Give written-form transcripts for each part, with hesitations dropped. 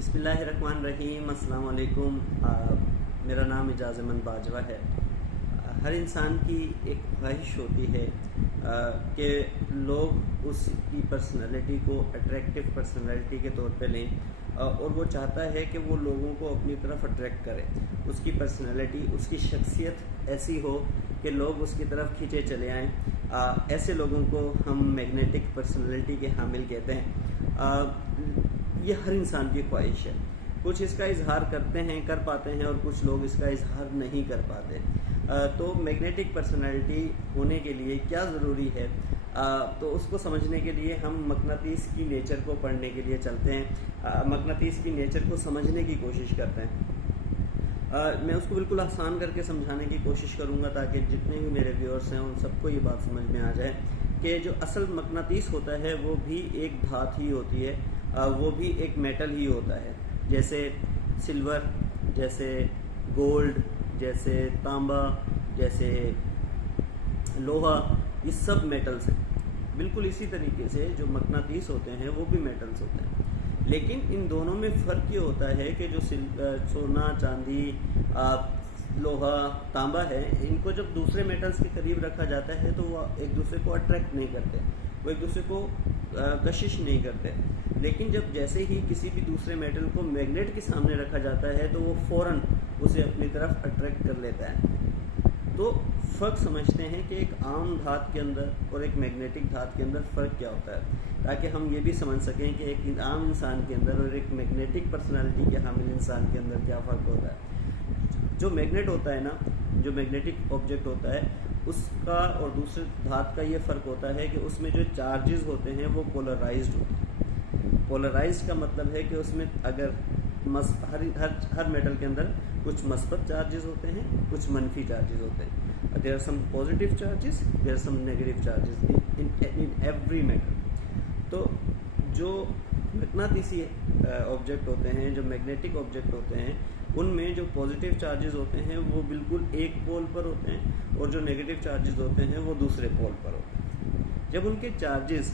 بسم اللہ الرحمن الرحیم۔ السلام علیکم۔ میرا نام اعجاز احمد باجوہ ہے۔ ہر انسان کی ایک خواہش ہوتی ہے کہ لوگ اس کی پرسنالٹی کو اٹریکٹیو پرسنالٹی کے طور پہ لیں، اور وہ چاہتا ہے کہ وہ لوگوں کو اپنی طرف اٹریکٹ کرے، اس کی پرسنالٹی، اس کی شخصیت ایسی ہو کہ لوگ اس کی طرف کھینچے چلے آئیں۔ ایسے لوگوں کو ہم میگنیٹک پرسنالٹی کے حامل کہتے ہیں۔ یہ ہر انسان کی خواہش ہے۔ کچھ اس کا اظہار کرتے ہیں، کر پاتے ہیں، اور کچھ لوگ اس کا اظہار نہیں کر پاتے۔ تو میگنیٹک پرسنالٹی ہونے کے لیے کیا ضروری ہے، تو اس کو سمجھنے کے لیے ہم مقناطیس کی نیچر کو پڑھنے کے لیے چلتے ہیں، مقناطیس کی نیچر کو سمجھنے کی کوشش کرتے ہیں۔ میں اس کو بالکل آسان کر کے سمجھانے کی کوشش کروں گا تاکہ جتنے بھی میرے ویورز ہیں ان سب کو یہ بات سمجھ میں آ جائے کہ جو اصل مقناطیس ہوتا ہے وہ بھی ایک دھات ہی ہوتی ہے، وہ بھی ایک میٹل ہی ہوتا ہے، جیسے سلور، جیسے گولڈ، جیسے تانبا، جیسے لوہا، یہ سب میٹلز ہیں۔ بالکل اسی طریقے سے جو مقناطیس ہوتے ہیں وہ بھی میٹلز ہوتے ہیں، لیکن ان دونوں میں فرق یہ ہوتا ہے کہ جو سونا، چاندی، لوہا، تانبا ہے، ان کو جب دوسرے میٹلز کے قریب رکھا جاتا ہے تو وہ ایک دوسرے کو اٹریکٹ نہیں کرتے، وہ ایک دوسرے کو کشش نہیں کرتے، لیکن جب جیسے ہی کسی بھی دوسرے میٹل کو میگنیٹ کے سامنے رکھا جاتا ہے تو وہ فوراً اسے اپنی طرف اٹریکٹ کر لیتا ہے۔ تو فرق سمجھتے ہیں کہ ایک عام دھات کے اندر اور ایک میگنیٹک دھات کے اندر فرق کیا ہوتا ہے، تاکہ ہم یہ بھی سمجھ سکیں کہ ایک عام انسان کے اندر اور ایک میگنیٹک پرسنالٹی کے حامل انسان کے اندر کیا فرق ہوتا ہے۔ جو میگنیٹ ہوتا ہے نا، جو میگنیٹک آبجیکٹ ہوتا ہے، اس کا اور دوسرے دھات کا یہ فرق ہوتا ہے کہ اس میں جو چارجز ہوتے ہیں وہ پولرائزڈ ہوتے ہیں۔ پولرائزڈ کا مطلب ہے کہ اس میں اگر ہر میٹل کے اندر کچھ مثبت چارجز ہوتے ہیں، کچھ منفی چارجز ہوتے ہیں۔ there are some positive charges, there are some negative charges in every metal۔ تو جو مقناطیسی آبجیکٹ ہوتے ہیں، جو میگنیٹک آبجیکٹ ہوتے ہیں، ان میں جو پازیٹیو چارجز ہوتے ہیں وہ بالکل ایک پول پر ہوتے ہیں، اور جو نیگیٹو چارجز ہوتے ہیں وہ دوسرے پول پر ہوتے ہیں۔ جب ان کے چارجز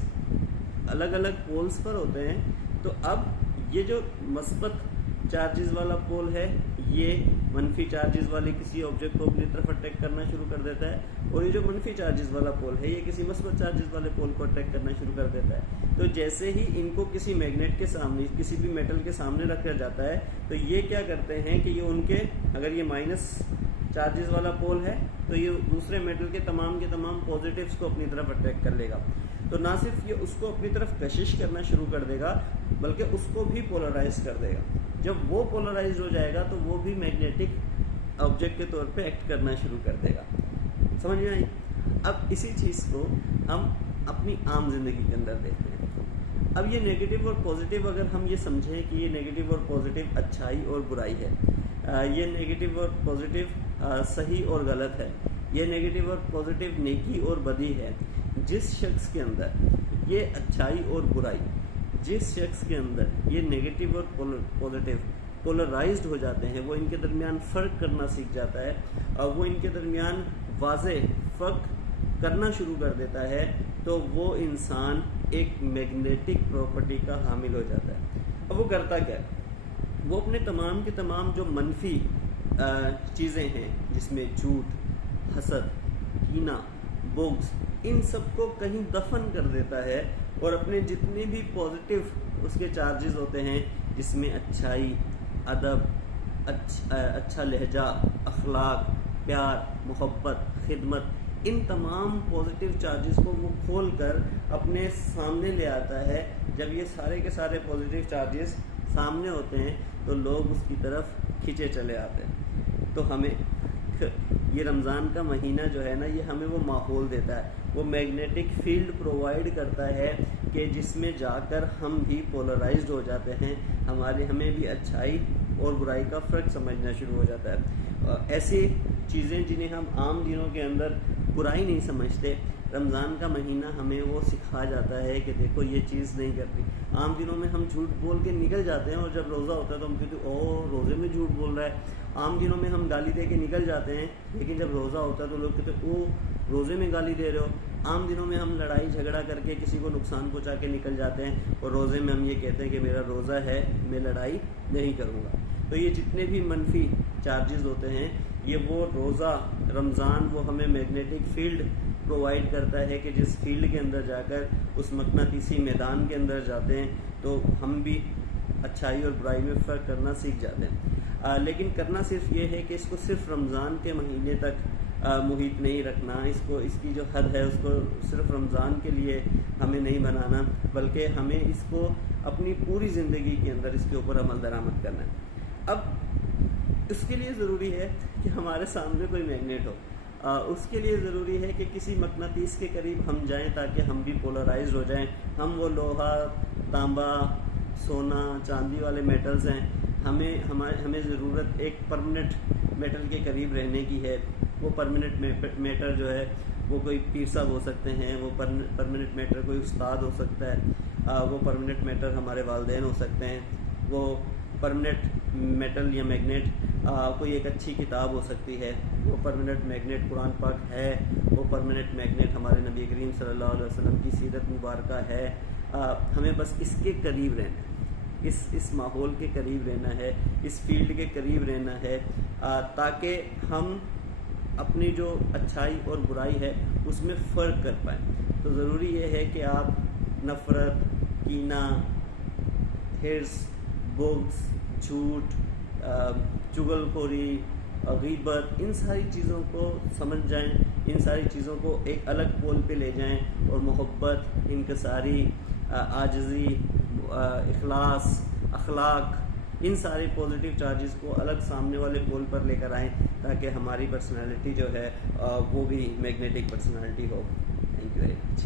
الگ الگ پولز پر ہوتے ہیں تو اب یہ جو مثبت چارجز والا پول ہے یہ منفی چارجز والے کسی آبجیکٹ کو اپنی طرف اٹریکٹ کرنا شروع کر دیتا ہے، اور یہ جو منفی چارجز والا پول ہے یہ کسی مثبت چارجز والے پول کو اٹریکٹ کرنا شروع کر دیتا ہے۔ تو جیسے ہی ان کو کسی میگنیٹ کے سامنے، کسی بھی میٹل کے سامنے رکھا جاتا ہے تو یہ کیا کرتے ہیں کہ یہ ان کے، اگر یہ مائنس چارجز والا پول ہے تو یہ دوسرے میٹل کے تمام پازیٹیوز کو اپنی طرف اٹریکٹ کر لے گا۔ تو نہ صرف یہ اس کو اپنی طرف کشش کرنا شروع کر دے گا بلکہ اس کو بھی پولرائز کر دے گا۔ جب وہ پولرائز ہو جائے گا تو وہ بھی میگنیٹک آبجیکٹ کے طور پہ ایکٹ کرنا شروع کر دے گا۔ سمجھ میں آئی؟ اب اسی چیز کو ہم اپنی عام زندگی کے اندر دیکھتے ہیں۔ اب یہ نیگیٹو اور پازیٹیو، اگر ہم یہ سمجھیں کہ یہ نیگیٹو اور پازیٹیو اچھائی اور برائی ہے، یہ نیگیٹو اور پازیٹیو صحیح اور غلط ہے، یہ نیگیٹو اور پازیٹیو نیکی اور بدی ہے، جس شخص کے اندر یہ اچھائی اور برائی، جس شخص کے اندر یہ نیگیٹو اور پازیٹیو پولرائزڈ ہو جاتے ہیں، وہ ان کے درمیان فرق کرنا سیکھ جاتا ہے، اور وہ ان کے درمیان واضح فرق کرنا شروع کر دیتا ہے، تو وہ انسان ایک میگنیٹک پراپرٹی کا حامل ہو جاتا ہے۔ اب وہ کرتا کیا ہے؟ وہ اپنے تمام کے تمام جو منفی چیزیں ہیں، جس میں جھوٹ، حسد، کینہ، بغض، ان سب کو کہیں دفن کر دیتا ہے، اور اپنے جتنے بھی پازیٹیو اس کے چارجز ہوتے ہیں، جس میں اچھائی، ادب، اچھا لہجہ، اخلاق، پیار، محبت، خدمت، ان تمام پازیٹیو چارجز کو وہ کھول کر اپنے سامنے لے آتا ہے۔ جب یہ سارے کے سارے پازیٹیو چارجز سامنے ہوتے ہیں تو لوگ اس کی طرف کھینچے چلے آتے ہیں۔ تو ہمیں یہ رمضان کا مہینہ جو ہے نا، یہ ہمیں وہ ماحول دیتا ہے، وہ میگنیٹک فیلڈ پرووائڈ کرتا ہے کہ جس میں جا کر ہم بھی پولرائزڈ ہو جاتے ہیں، ہمیں بھی اچھائی اور برائی کا فرق سمجھنا شروع ہو جاتا ہے۔ ایسی چیزیں جنہیں ہم عام دنوں کے اندر برائی نہیں سمجھتے، رمضان کا مہینہ ہمیں وہ سکھا جاتا ہے کہ دیکھو یہ چیز نہیں کرتی۔ عام دنوں میں ہم جھوٹ بول کے نکل جاتے ہیں، اور جب روزہ ہوتا ہے تو ہم کہتے ہیں او روزے میں جھوٹ بول رہا ہے۔ عام دنوں میں ہم گالی دے کے نکل جاتے ہیں، لیکن جب روزہ ہوتا ہے تو لوگ کہتے ہیں او روزے میں گالی دے رہے ہو۔ عام دنوں میں ہم لڑائی جھگڑا کر کے کسی کو نقصان پہنچا کے نکل جاتے ہیں، اور روزے میں ہم یہ کہتے ہیں کہ میرا روزہ ہے، میں لڑائی نہیں کروں گا۔ تو یہ جتنے بھی منفی چارجز ہوتے ہیں، یہ وہ روزہ رمضان وہ ہمیں میگنیٹک فیلڈ پرووائڈ کرتا ہے کہ جس فیلڈ کے اندر جا کر اس مقناطیسی میدان کے اندر جاتے ہیں تو ہم بھی اچھائی اور برائی میں فرق کرنا سیکھ جاتے ہیں۔ لیکن کرنا صرف یہ ہے کہ اس کو صرف رمضان کے مہینے تک محیط نہیں رکھنا، اس کی جو حد ہے اس کو صرف رمضان کے لیے ہمیں نہیں بنانا، بلکہ ہمیں اس کو اپنی پوری زندگی کے اندر اس کے اوپر عمل درآمد کرنا ہے۔ اب اس کے لیے ضروری ہے کہ ہمارے سامنے کوئی میگنیٹ ہو، اس کے لیے ضروری ہے کہ کسی مقناطیس کے قریب ہم جائیں تاکہ ہم بھی پولرائزڈ ہو جائیں۔ ہم وہ لوہا، تانبا، سونا، چاندی والے میٹلز ہیں، ہمیں ضرورت ایک پرماننٹ میٹل کے قریب رہنے کی ہے۔ وہ پرماننٹ میٹر جو ہے وہ کوئی پیر صاحب ہو سکتے ہیں، وہ پرماننٹ میٹر کوئی استاد ہو سکتا ہے، وہ پرماننٹ میٹر ہمارے والدین ہو سکتے ہیں، وہ پرماننٹ میٹل یا میگنیٹ کوئی ایک اچھی کتاب ہو سکتی ہے، وہ پرماننٹ میگنیٹ قرآن پاک ہے، وہ پرماننٹ میگنیٹ ہمارے نبی کریم صلی اللہ علیہ وسلم کی سیرت مبارکہ ہے۔ ہمیں بس اس کے قریب رہنا ہے، اس ماحول کے قریب رہنا ہے، اس فیلڈ کے قریب رہنا ہے، تاکہ ہم اپنی جو اچھائی اور برائی ہے اس میں فرق کر پائیں۔ تو ضروری یہ ہے کہ آپ نفرت، کینہ، حرص، بغض، جھوٹ، چغل خوری، غیبت، ان ساری چیزوں کو سمجھ جائیں، ان ساری چیزوں کو ایک الگ پول پہ لے جائیں، اور محبت، انکساری، عاجزی، اخلاص، اخلاق، ان سارے پازیٹیو چارجز کو الگ سامنے والے پول پر لے کر آئیں تاکہ ہماری پرسنالٹی جو ہے وہ بھی magnetic personality who. Thank you very much.